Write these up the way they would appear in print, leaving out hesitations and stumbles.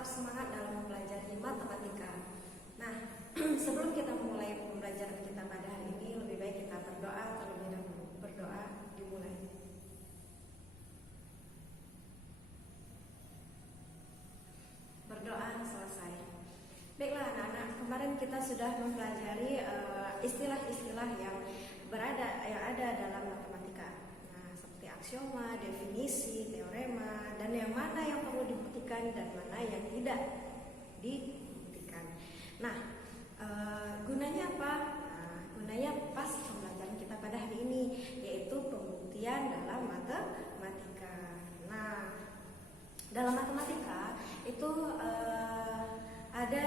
tetap semangat dalam mempelajari matematika. Nah, sebelum kita memulai pembelajaran kita pada hari ini, lebih baik kita berdoa terlebih dahulu. Berdoa dimulai. Berdoa selesai. Baiklah anak-anak, kemarin kita sudah mempelajari istilah-istilah yang ada dalam matematika. Nah, seperti aksioma, definisi, teorema, dan yang mana yang perlu dibuktikan dan mana yang tidak dibuktikan. Nah, gunanya apa? Nah, gunanya pas pembelajaran kita pada hari ini, yaitu pembuktian dalam matematika. Nah, dalam matematika itu ada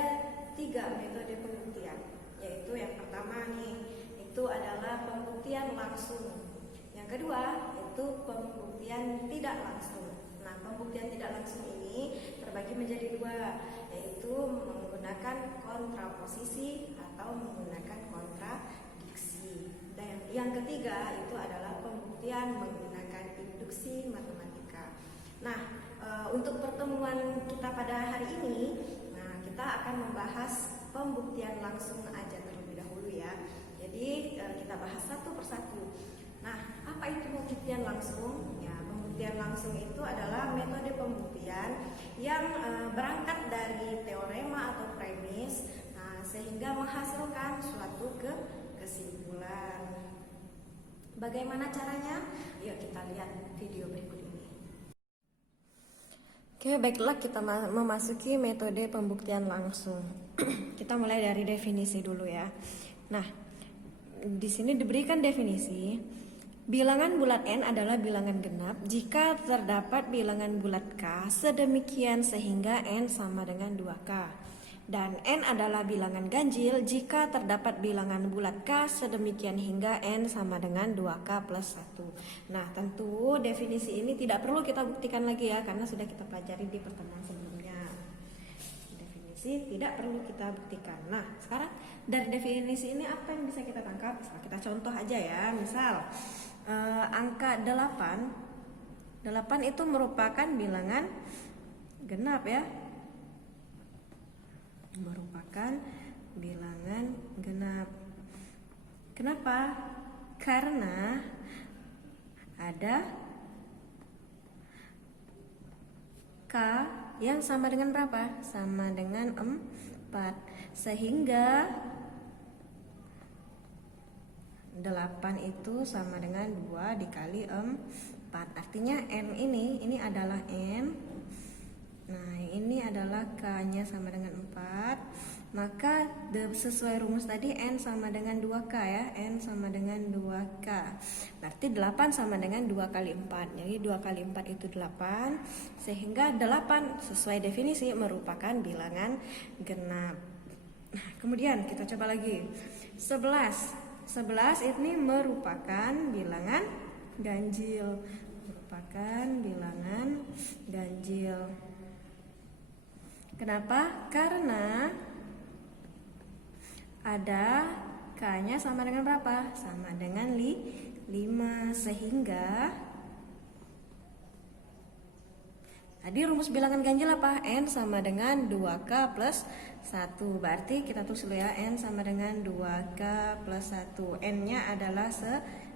3 metode pembuktian, yaitu yang pertama nih, itu adalah pembuktian langsung. Yang kedua itu pembuktian tidak langsung. Nah, pembuktian tidak langsung ini terbagi menjadi 2, yaitu menggunakan kontraposisi atau menggunakan kontradiksi. Dan yang ketiga itu adalah pembuktian menggunakan induksi matematika. Nah, untuk pertemuan kita pada hari ini, nah kita akan membahas pembuktian langsung aja terlebih dahulu ya. Jadi kita bahas satu persatu. Nah, apa itu pembuktian langsung? Ya, pembuktian langsung itu adalah metode pembuktian yang berangkat dari teorema atau premis, nah, sehingga menghasilkan suatu kesimpulan. Bagaimana caranya? Yuk kita lihat video berikut ini. Oke, baiklah kita memasuki metode pembuktian langsung. Kita mulai dari definisi dulu ya. Nah, di sini diberikan definisi. Bilangan bulat n adalah bilangan genap jika terdapat bilangan bulat k sedemikian sehingga n sama dengan 2k. Dan n adalah bilangan ganjil jika terdapat bilangan bulat k sedemikian hingga n sama dengan 2k plus 1. Nah, tentu definisi ini tidak perlu kita buktikan lagi ya, karena sudah kita pelajari di pertemuan sebelumnya. Definisi tidak perlu kita buktikan. Nah, sekarang dari definisi ini apa yang bisa kita tangkap? Kita contoh aja ya. Misal angka 8 itu merupakan bilangan genap ya. Merupakan bilangan genap. Kenapa? Karena ada k yang sama dengan berapa? Sama dengan 4. Sehingga 8 itu sama dengan 2 dikali 4. Artinya n ini adalah n. Nah, ini adalah k-nya sama dengan 4. Maka sesuai rumus tadi n sama dengan 2k ya. N sama dengan 2k. Berarti 8 sama dengan 2 kali 4. Jadi 2 kali 4 itu 8. Sehingga 8 sesuai definisi merupakan bilangan genap. Nah, kemudian kita coba lagi. 11 ini merupakan bilangan ganjil. Merupakan bilangan ganjil. Kenapa? Karena ada k-nya sama dengan berapa? Sama dengan 5. Sehingga tadi rumus bilangan ganjil apa? N sama dengan 2k plus 1. Berarti kita tulis dulu ya, N sama dengan 2k plus 1. N-nya adalah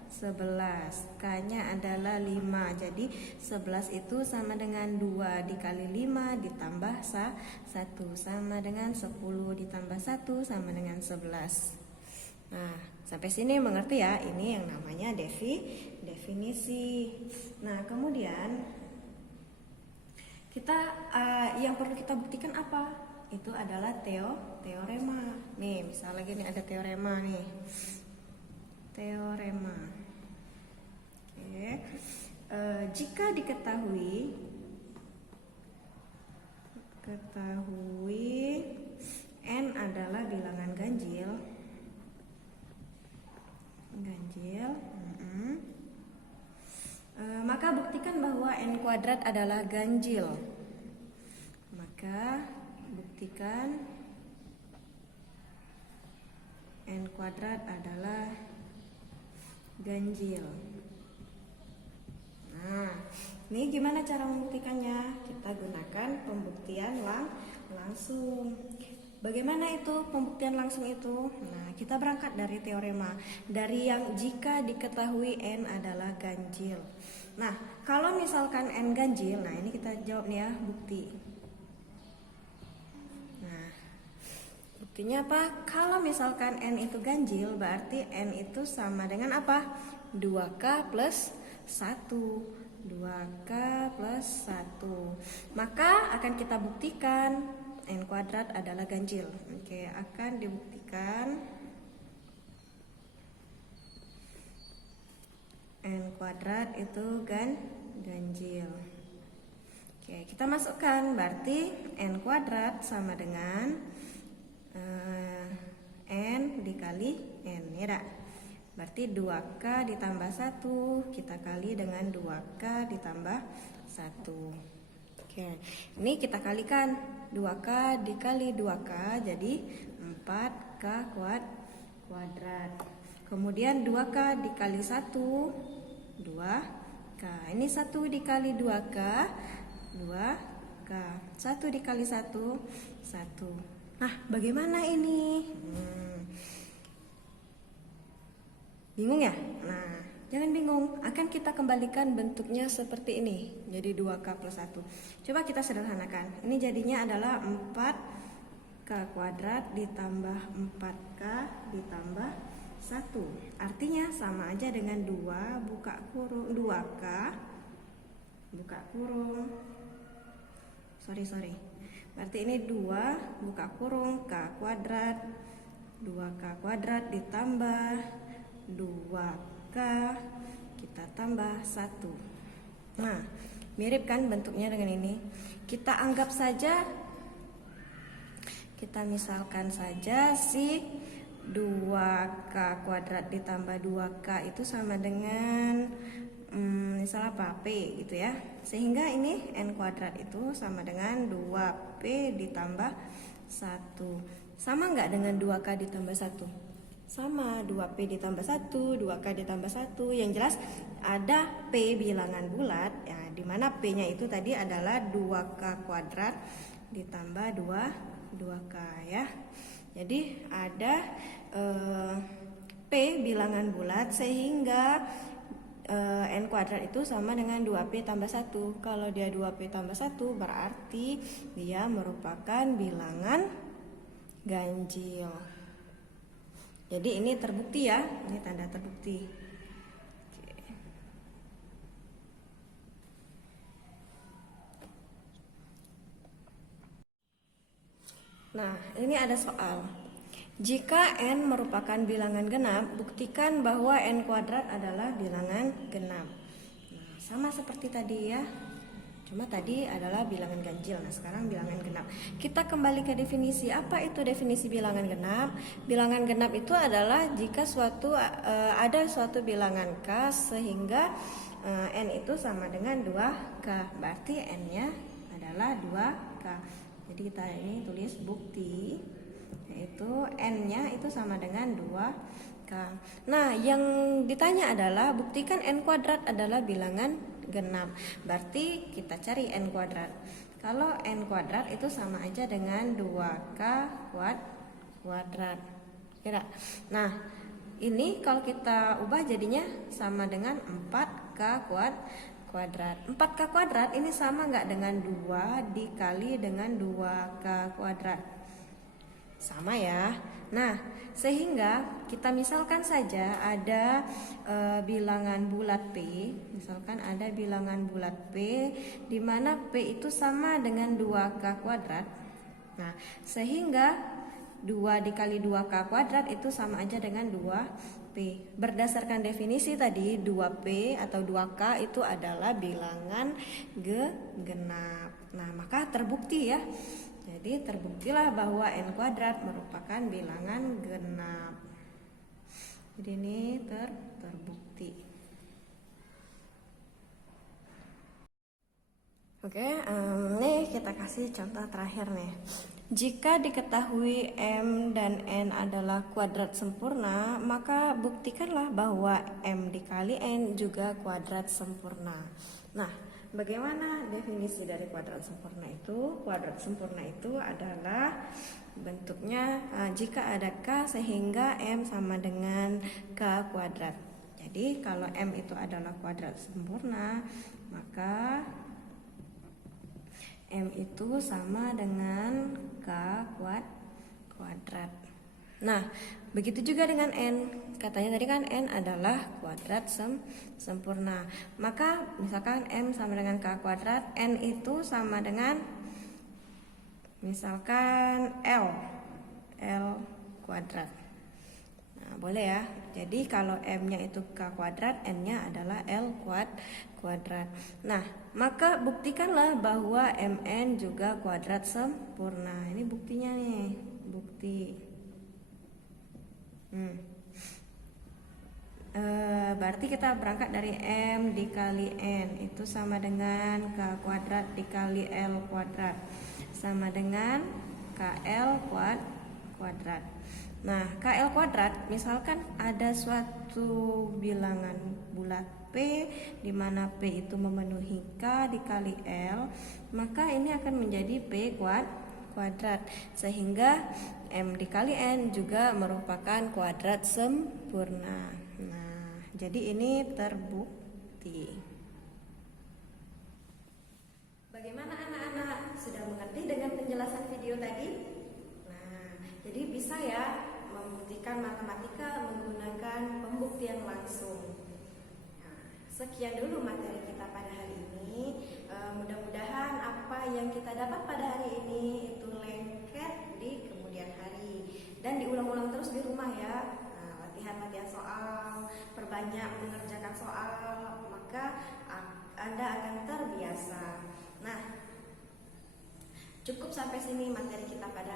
11, k-nya adalah 5. Jadi 11 itu sama dengan 2 dikali 5 ditambah 1 sama dengan 10 ditambah 1 sama dengan 11. Nah, sampai sini mengerti ya? Ini yang namanya definisi. Nah, kemudian kita yang perlu kita buktikan apa? Itu adalah teorema. Nih, misalnya gini ada teorema nih. Teorema. Oke. Jika diketahui n adalah bilangan ganjil, maka buktikan bahwa n kuadrat adalah ganjil. Maka buktikan n kuadrat adalah ganjil. Nah, ini gimana cara membuktikannya? Kita gunakan pembuktian langsung. Bagaimana itu pembuktian langsung itu? Nah, kita berangkat dari teorema, dari yang jika diketahui N adalah ganjil. Nah, kalau misalkan N ganjil, nah ini kita jawab nih ya, bukti. Nah, buktinya apa? Kalau misalkan N itu ganjil, berarti N itu sama dengan apa? 2K plus 1. 2K plus 1. Maka akan kita buktikan N kuadrat adalah ganjil. Oke, akan dibuktikan N kuadrat itu ganjil. Oke, kita masukkan, berarti N kuadrat sama dengan N dikali N, ya dak? Berarti 2K ditambah 1, kita kali dengan 2K ditambah 1. Oke, ini kita kalikan 2K dikali 2K jadi 4K kuadrat. Kemudian 2K dikali 1 2K. Ini 1 dikali 2K 2K. 1 dikali 1 1. Nah, bagaimana ini? Bingung ya? Nah, jangan bingung, akan kita kembalikan bentuknya seperti ini. Jadi 2K plus 1. Coba kita sederhanakan. Ini jadinya adalah 4K kuadrat ditambah 4K ditambah 1. Artinya sama aja dengan 2 buka kurung 2K buka kurung. Sorry. Berarti ini 2 buka kurung K kuadrat. 2K kuadrat ditambah 2K kita tambah 1. Nah, mirip kan bentuknya dengan ini. Kita anggap saja, kita misalkan saja si 2K kuadrat ditambah 2K itu sama dengan misal apa? P gitu ya. Sehingga ini N kuadrat itu sama dengan 2P ditambah 1. Sama nggak dengan 2K ditambah 1? Sama, 2P ditambah 1, 2K ditambah 1. Yang jelas ada P bilangan bulat ya, dimana P-nya itu tadi adalah 2K kuadrat ditambah 2K ya. Jadi ada P bilangan bulat sehingga N kuadrat itu sama dengan 2P tambah 1. Kalau dia 2P tambah 1 berarti dia merupakan bilangan ganjil. Jadi ini terbukti ya, ini tanda terbukti. Oke. Nah, ini ada soal. Jika N merupakan bilangan genap, buktikan bahwa N kuadrat adalah bilangan genap. Nah, sama seperti tadi ya. Cuma tadi adalah bilangan ganjil, nah sekarang bilangan genap. Kita kembali ke definisi. Apa itu definisi bilangan genap? Bilangan genap itu adalah jika ada suatu bilangan K sehingga N itu sama dengan 2K. Berarti N-nya adalah 2K. Jadi kita ini tulis bukti, yaitu N-nya itu sama dengan 2K. Nah, yang ditanya adalah buktikan N kuadrat adalah bilangan genap. Berarti kita cari N kuadrat. Kalau N kuadrat itu sama aja dengan 2K kuadrat. Kira. Nah, ini kalau kita ubah jadinya sama dengan 4K kuadrat. 4K kuadrat ini sama nggak dengan 2 dikali dengan 2K kuadrat? Sama ya. Nah, sehingga kita misalkan saja ada bilangan bulat P. Misalkan ada bilangan bulat P di mana P itu sama dengan 2K kuadrat. Nah, sehingga 2 dikali 2K kuadrat itu sama aja dengan 2P. Berdasarkan definisi tadi, 2P atau 2K itu adalah bilangan genap. Nah, maka terbukti ya. Jadi terbuktilah bahwa N kuadrat merupakan bilangan genap. Jadi ini terbukti. Oke, nih kita kasih contoh terakhir nih. Jika diketahui M dan N adalah kuadrat sempurna, maka buktikanlah bahwa M dikali N juga kuadrat sempurna. Nah, bagaimana definisi dari kuadrat sempurna itu? Kuadrat sempurna itu adalah bentuknya jika ada K sehingga M sama dengan K kuadrat. Jadi kalau M itu adalah kuadrat sempurna, maka M itu sama dengan K kuadrat. Nah, begitu juga dengan N. Katanya tadi kan N adalah kuadrat sempurna. Maka misalkan M sama dengan K kuadrat, N itu sama dengan misalkan L kuadrat. Nah, boleh ya. Jadi kalau M-nya itu K kuadrat, N-nya adalah L kuadrat. Nah, maka buktikanlah bahwa Mn juga kuadrat sempurna. Ini buktinya nih, bukti. Berarti kita berangkat dari M dikali N itu sama dengan K kuadrat dikali L kuadrat sama dengan KL kuadrat. Nah, KL kuadrat misalkan ada suatu bilangan bulat P di mana P itu memenuhi K dikali L, maka ini akan menjadi P kuadrat sehingga M dikali N juga merupakan kuadrat sempurna. Nah, jadi ini terbukti. Bagaimana anak-anak? Sudah mengerti dengan penjelasan video tadi? Nah, jadi bisa ya membuktikan matematika menggunakan pembuktian langsung. Nah, sekian dulu materi kita pada hari ini. Mudah-mudahan apa yang kita dapat pada hari ini itu lengket di kemudian hari dan diulang-ulang terus di rumah ya. Latihan-latihan soal, perbanyak mengerjakan soal, maka Anda akan terbiasa. Nah, cukup sampai sini materi kita pada